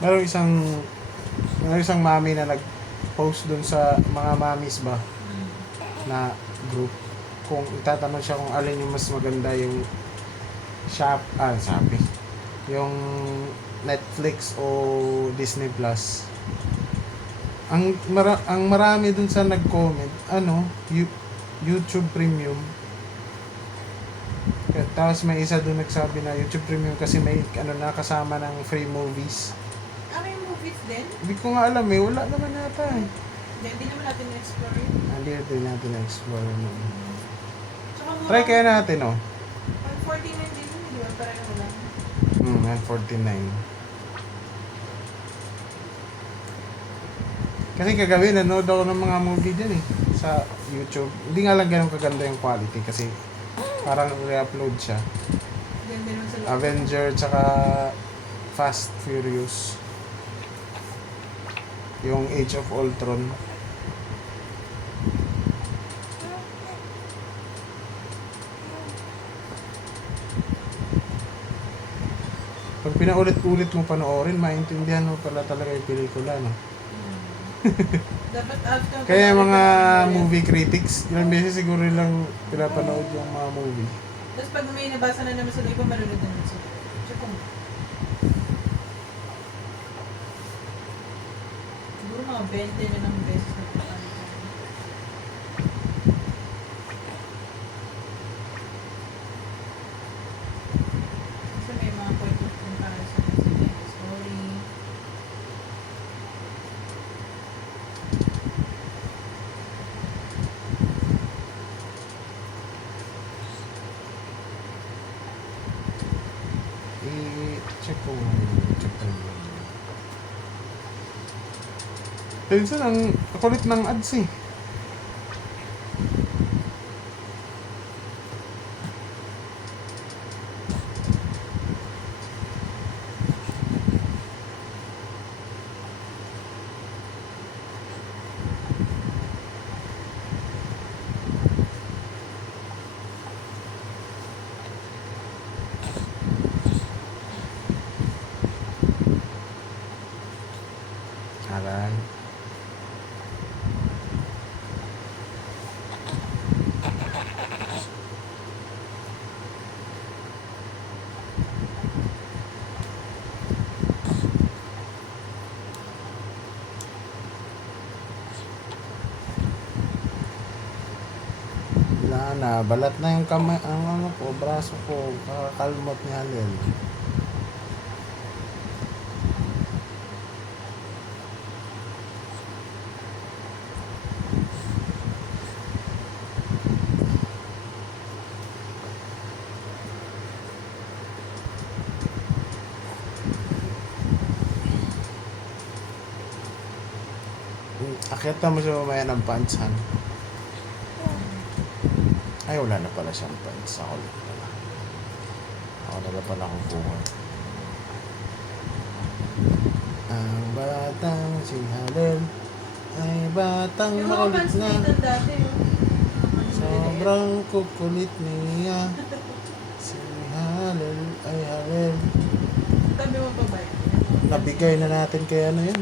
Merong isang, merong isang mami na nag-post dun sa mga mamis ba na group. Kung itatanong siya kung alin yung mas maganda, yung Shopee. Yung Netflix o Disney Plus. Ang marami dun sa nag-comment, YouTube Premium. Tapos may isa dun nagsabi na YouTube Premium kasi may kasama ng free movies. May movies din? Hindi ko nga alam eh, wala naman yata eh. Hindi naman natin na-explore yun. Hindi natin na-explore yun. Tsaka Try kaya natin 149 din yun, di ba? Parang lang. 149. Kasi kagabi nanood ako ng mga movie dyan eh, sa YouTube. Hindi nga lang ganun kaganda yung quality kasi parang re-upload siya. Ganda naman sa loob. Avenger tsaka Fast Furious. Yung Age of Ultron. Pag pinaulit-ulit mo panoorin, maintindihan mo pala talaga yung pelikula, no? Dapat after Kaya mga movie critics, ilang beses siguro lang pinapanood yung mga movie. Tapos pag may nabasa na naman sa iba, marunod na naman sila. Tsaka siguro mga 20 na ng beses na pinapanood. Kasi may mga kwento kung para sa story. I-check ko check ko. Minsan ang kulit ng ads eh. Aral. Wala na, balat na yung kamay, braso ko, kakakalmot ni Halen. Akyat na mo siya mamaya ng pantsan. Ay, wala na pala siyang pants. Ako lang pala. Ako na pala kukuha. Ang batang si Halen ay batang Yung mga makulit pants na. na dati. Sobrang kukulit niya. Si Halen ay Halen. Tabi mo pa ba yun? Nabigay na natin kay ano yun.